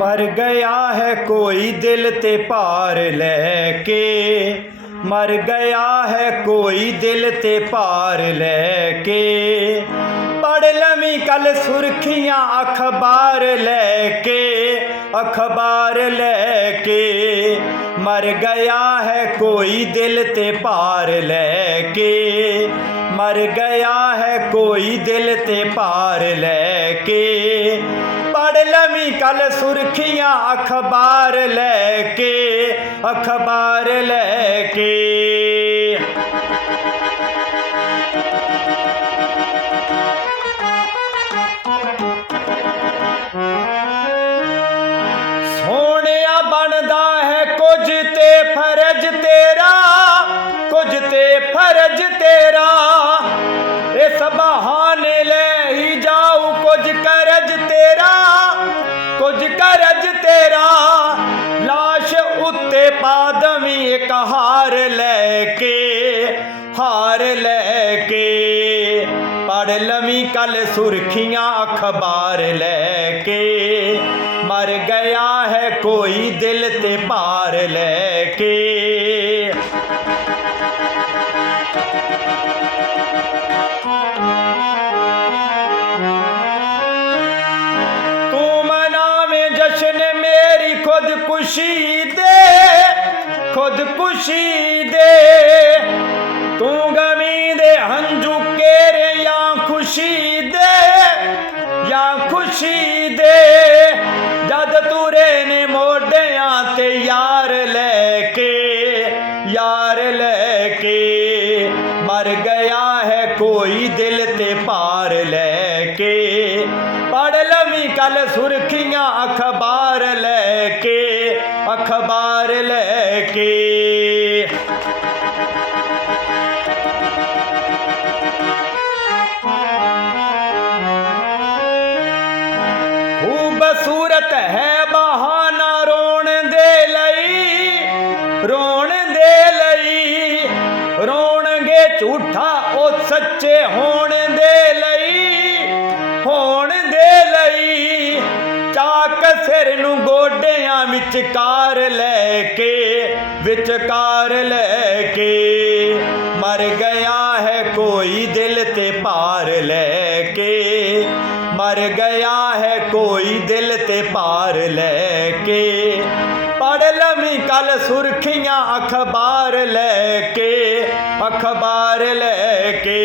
मर गया है कोई दिल ते पार लेके। मर गया है कोई दिल ते पार लेके। पढ़ लमी कल सुर्खियाँ अखबार लेके अखबार लेके। ਮਰ ਗਿਆ ਹੈ ਕੋਈ ਦਿਲ ਤੇ ਭਾਰ ਲੈ ਕੇ। ਮਰ ਗਿਆ ਹੈ ਕੋਈ ਦਿਲ ਤੇ ਭਾਰ ਲੈ ਕੇ। ਪੜ ਲਵੀ ਕੱਲ ਸੁਰਖੀਆਂ ਅਖਬਾਰ ਲੈ ਕੇ, ਅਖਬਾਰ ਲੈ ਕੇ। ਸੋਹਣਿਆ ਬਣਦਾ ਕੁਝ ਤੇ ਫਰਜ਼ ਤੇਰਾ, ਕੁਝ ਤੇ ਫਰਜ਼ ਤੇਰਾ। ਇਸ ਬਹਾਨੇ ਲੈ ਹੀ ਜਾਉ ਕੁਝ ਕਰਜ ਤੇਰਾ, ਕੁਝ ਕਰਜ ਤੇਰਾ। ਲਾਸ਼ ਉੱਤੇ ਪਾ ਦਵੀਂ ਇੱਕ ਹਾਰ ਲੈ ਕੇ, ਹਾਰ ਲੈ ਕੇ। ਪੜ ਲਵੀਂ ਕੱਲ ਸੁਰਖੀਆਂ, ਅਖਬਾਰ ਲੈ ਕੇ। मर गया है कोई दिल ते पार लेके। खुशी दे खुद खुशी दे। तू गमी दे हंजू केरे या खुशी दे, या खुशी ਲੈ ਕੇ ਮਰ ਗਿਆ ਹੈ ਕੋਈ ਦਿਲ ਤੇ ਭਾਰ ਲੈ ਕੇ ਪੜ ਲਵੀਂ ਕੱਲ ਸੁਰਖੀਆਂ ਅਖਬਾਰ ਲੈ ਕੇ ਅਖਬਾਰ ਲੈ ਕੇ ਖੂਬਸੂਰਤ ਹੈ ਝੂਠਾ ਉਹ ਸੱਚੇ ਹੋਣ ਦੇ ਲਈ, ਹੋਣ ਦੇ ਲਈ ਚਾਕ ਸਿਰ ਨੂੰ ਗੋਡਿਆਂ ਵਿਚਕਾਰ ਲੈ ਕੇ, ਵਿਚਕਾਰ ਲੈ ਕੇ ਮਰ ਗਿਆ ਹੈ ਕੋਈ ਦਿਲ ਤੇ ਭਾਰ ਲੈ ਕੇ, ਮਰ ਗਿਆ ਹੈ ਕੋਈ ਦਿਲ ਤੇ ਭਾਰ ਲੈ ਕੇ। ਪੜ ਲਵੀਂ ਕੱਲ ਸੁਰਖੀਆਂ ਅਖਬਾਰ ਲੈ ਕੇ अखबार लेके